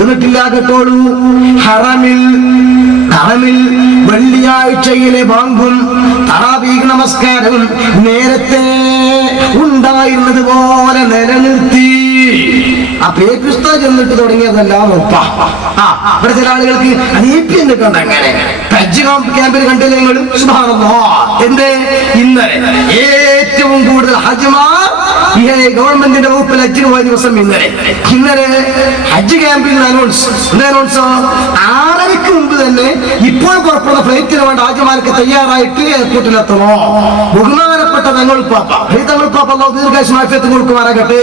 എന്നിട്ടില്ല കേട്ടോളൂ. ഹറമിൽ വെള്ളിയാഴ്ചയിലെ ബാങ്കും തറാവീഹ് നമസ്കാരവും നേരത്തെ ഉണ്ടായിരുന്നത് പോലെ നിലനിർത്തി. ആ പേക്രിസ്ത ചെന്നിട്ട് തുടങ്ങിയതല്ല ഉപ്പ. ഇവിടെ ചില ആളുകൾക്ക് അനീപ്യം നിൽക്കണ്ട. അങ്ങനെ ഹജ്ജ് ക്യാമ്പിൽ കണ്ടില്ലേ നിങ്ങൾ? സുബ്ഹാനല്ലാഹ്. എന്തേ ഇന്നലെ ഏറ്റവും കൂടുതൽ ഹജ്മാർ ഗവൺമെന്റിന്റെ വകുപ്പിൽ ഹജ്ജിന് പോയ ദിവസം ഇന്നലെ ഹജ്ജ് ക്യാമ്പിൽ അനൗൺസ് 6:30 മുമ്പ് തന്നെ ഇപ്പോൾ പുറപ്പെടുന്ന ഫ്ലൈറ്റിന് വേണ്ട ഹാജിമാർക്ക് തയ്യാറായിട്ട് എയർപോർട്ടിലെത്തണോ. ബഹുമാനപ്പെട്ട തങ്ങളുപ്പാപ്പ അല്ലാഹു ദീർഘായുസ്സും ആഫിയത്തും കൊടുക്കുമാറാകട്ടെ.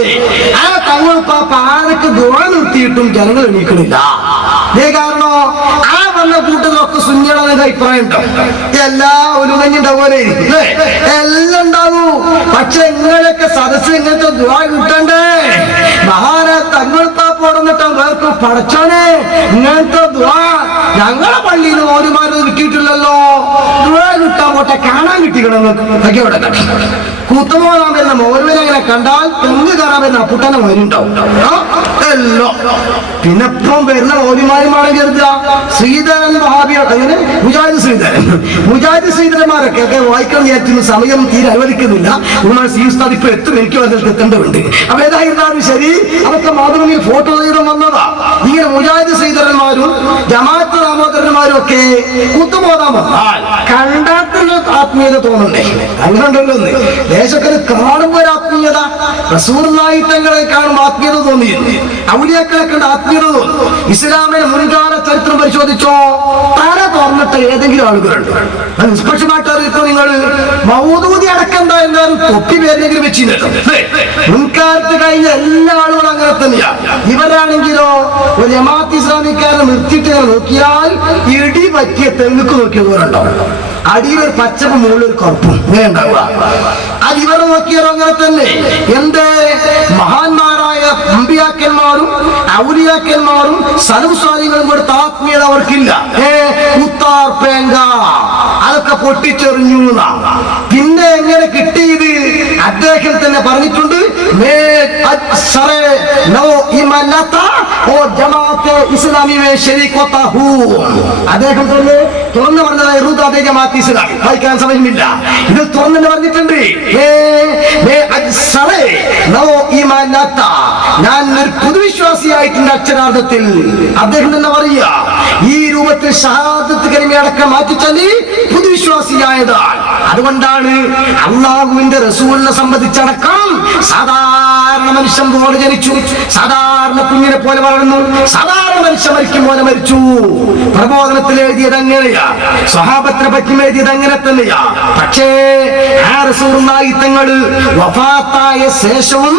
ആ തങ്ങളുപ്പാപ്പ ആരൊക്കെ ദുആ നിർത്തിയിട്ടും ജനങ്ങൾ എണീക്കണില്ല. കാരണോ ആ വന്ന കൂട്ടത്തിലൊക്കെ സുന്നിയുടെ അഭിപ്രായം ഉണ്ടാവും. എല്ലാ ഒരുങ്ങഞ്ഞുണ്ടാവുമല്ലേ, എല്ലാം ഉണ്ടാവൂ. പക്ഷെ നിങ്ങളൊക്കെ സദസ്സ് ഇങ്ങനത്തെ ദുആ കിട്ടണ്ടേ? മഹാനാ തങ്ങളുപ്പാപ്പോടന്നിട്ട് വേർക്കും പടച്ചോനെ ഇങ്ങനത്തെ ദുആ ഞങ്ങളെ പള്ളിയിൽ ഓരുമാരും കിട്ടിയിട്ടില്ലല്ലോ. ദുആ കിട്ടാൻ പോട്ടെ, കാണാൻ കിട്ടിക്കണമെന്ന് കൂത്തമോറാൻ വരുന്ന മോരുവിനെ അങ്ങനെ കണ്ടാൽ തെങ്ങ് കയറാൻ വരുന്ന അപ്പുട്ടനെ മോരുണ്ടാവും എല്ലോ. പിന്നെ ഇപ്പം വരുന്ന മോരുമാരുമാണെങ്കിൽ കരുതുക ശ്രീധരൻ വഹാബിയോട് അങ്ങനെ മുജാഹിദ് ശ്രീധരന്മാരൊക്കെ വായിക്കാൻ വിചാരിക്കുന്ന സമയം തീരെ അനുവദിക്കുന്നില്ല. ഉസ്താദ് ഇപ്പൊ എത്തും, എനിക്ക് അതിൽ എത്തേണ്ടതുണ്ട്. അപ്പൊ ഏതായിരുന്നാലും ശരി, അതൊക്കെ മാതൃഭൂമിയിൽ ഫോട്ടോ ചെയ്തും വന്നതാ. ഇങ്ങനെ മുജാഹിദ് ശ്രീധരന്മാരും ജമാഅത്ത് ദാമോദരന്മാരും ഒക്കെ കൂത്തുപോകാൻ വന്നാൽ കണ്ടാത്തിന് ആത്മീയത തോന്നണ്ടേ? അങ്ങനെ ഉണ്ടല്ലോ. ദേശക്കാർ കാണുമ്പോ ഒരു ആത്മീയത, റസൂലുള്ളാഹി തങ്ങളെ കാണുമ്പോൾ ആത്മീയത തോന്നിയിരുന്നു, ഔലിയാക്കളെ കണ്ട് ആത്മീയത തോന്നി. ഇസ്ലാമിന്റെ മുൻകാല ചരിത്രം പരിശോധിച്ചോ, തല തുറന്നിട്ട് ഏതെങ്കിലും ആളുകളുണ്ട് നിഷ്പക്ഷമായിട്ട് അറിയിപ്പോ നിങ്ങൾ മൗദൂദി അടക്കം എന്താ എന്നാലും തൊപ്പി പേരെങ്കിലും വെച്ചിരുന്നല്ലോ. മുൻകാലത്ത് കഴിഞ്ഞ എല്ലാ ആളുകളും അങ്ങനെ തന്നെയാ. ഇവരാണെങ്കിലോ ഒരു ജമാഅത്ത് ഇസ്ലാമിക്കാരെ നിർത്തിയിട്ട് നോക്കിയാൽ ഇടി പറ്റിയ തെങ്ങുക്ക് നോക്കിയവരുണ്ടാവും. അടിയിലൊരു പച്ചപ്പും മുകളിലൊരു കറുപ്പും ഇങ്ങനെ ഉണ്ടാവുക. അത് ഇവരെ നോക്കിയാലോ അങ്ങനെ തന്നെ. എന്തേ മഹാന്മാരായ അമ്പിയാക്കന്മാരും ഔലിയാക്കന്മാരും സലഫ് സ്വാലികളും കൊടുത്ത ആത്മീയത അവർക്കില്ല. ഉത്താർപ്പേങ്ക അതൊക്കെ പൊട്ടിച്ചെറിഞ്ഞു. പിന്നെ എങ്ങനെ കിട്ടിയത്? അദ്ദേഹം തന്നെ പറഞ്ഞിട്ടുണ്ട്, അദ്ദേഹം തന്നെ തുറന്നു പറഞ്ഞതായി ജമാഅത്ത് ഇസ്ലാമി വായിക്കാൻ സമയമില്ല. ഇത് തുറന്നു പറഞ്ഞിട്ടുണ്ട്. ഞാൻ ഒരു പൊതുവിശ്വാസിയായിട്ടുണ്ട് അക്ഷരാർത്ഥത്തിൽ. അദ്ദേഹം തന്നെ പറയുക, ഈ രൂപത്തിൽ ഷഹാദത്ത് കലിമ അടക്കം മാറ്റിച്ചൊല്ലി പൊതുവിശ്വാസിയായതാണ്. അതുകൊണ്ടാണ് അള്ളാഹുവിന്റെ റസൂലിനെ സംബന്ധിച്ചടക്കം സാധാരണ മനുഷ്യൻ പോലെ ജനിച്ചു, സാധാരണ കുഞ്ഞിനെ പോലെ വളർന്നു, സാധാരണ മനുഷ്യൻ മരിക്കും പോലെ മരിച്ചു. പ്രബോധനത്തിൽ എഴുതിയത് അങ്ങനെയാ, സ്വഹാബത്തിനെ പറ്റി എഴുതിയത് അങ്ങനെ തന്നെയാ. പക്ഷേ ആ റസൂലുള്ളാഹി തങ്ങൾ വഫാത്തായ ശേഷവും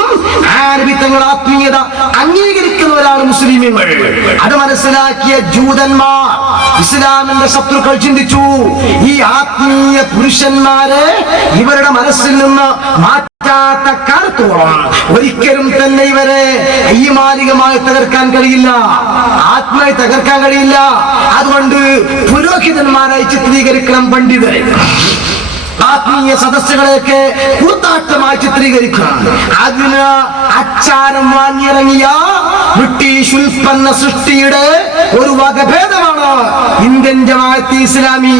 ആ നബി തങ്ങൾ ആത്മീയത അംഗീകരിക്കുന്നവരാണ് മുസ്ലിമീങ്ങൾ. അത് മനസ്സിലാക്കിയ ജൂതന്മാർ, ഇസ്ലാമിന്റെ ശത്രുക്കൾ ചിന്തിച്ചു, ഈ ആത്മീയ പുരുഷന്മാരെ ഇവരുടെ മനസ്സിൽ നിന്ന് മാറ്റാത്ത കാലത്തോളം ഒരിക്കലും തന്നെ ഇവരെ ഈമാനികമായി തകർക്കാൻ കഴിയില്ല, ആത്മീയ തകർക്കാൻ കഴിയില്ല. അതുകൊണ്ട് പുരോഹിതന്മാരായി ചിത്രീകരിക്കണം പണ്ഡിതരെ. ആത്മീയ സദസ്സുകളെയൊക്കെ കൂത്താട്ടമായി ചിത്രീകരിക്കണം. അതിന് അച്ചാരം വാങ്ങിയിറങ്ങിയ ബ്രിട്ടീഷ് ഉൽപ്പന്ന സൃഷ്ടിയുടെ ഒരു വകഭേദമാണ് ഇന്ത്യൻ ജമാഅത്ത് ഇസ്ലാമി.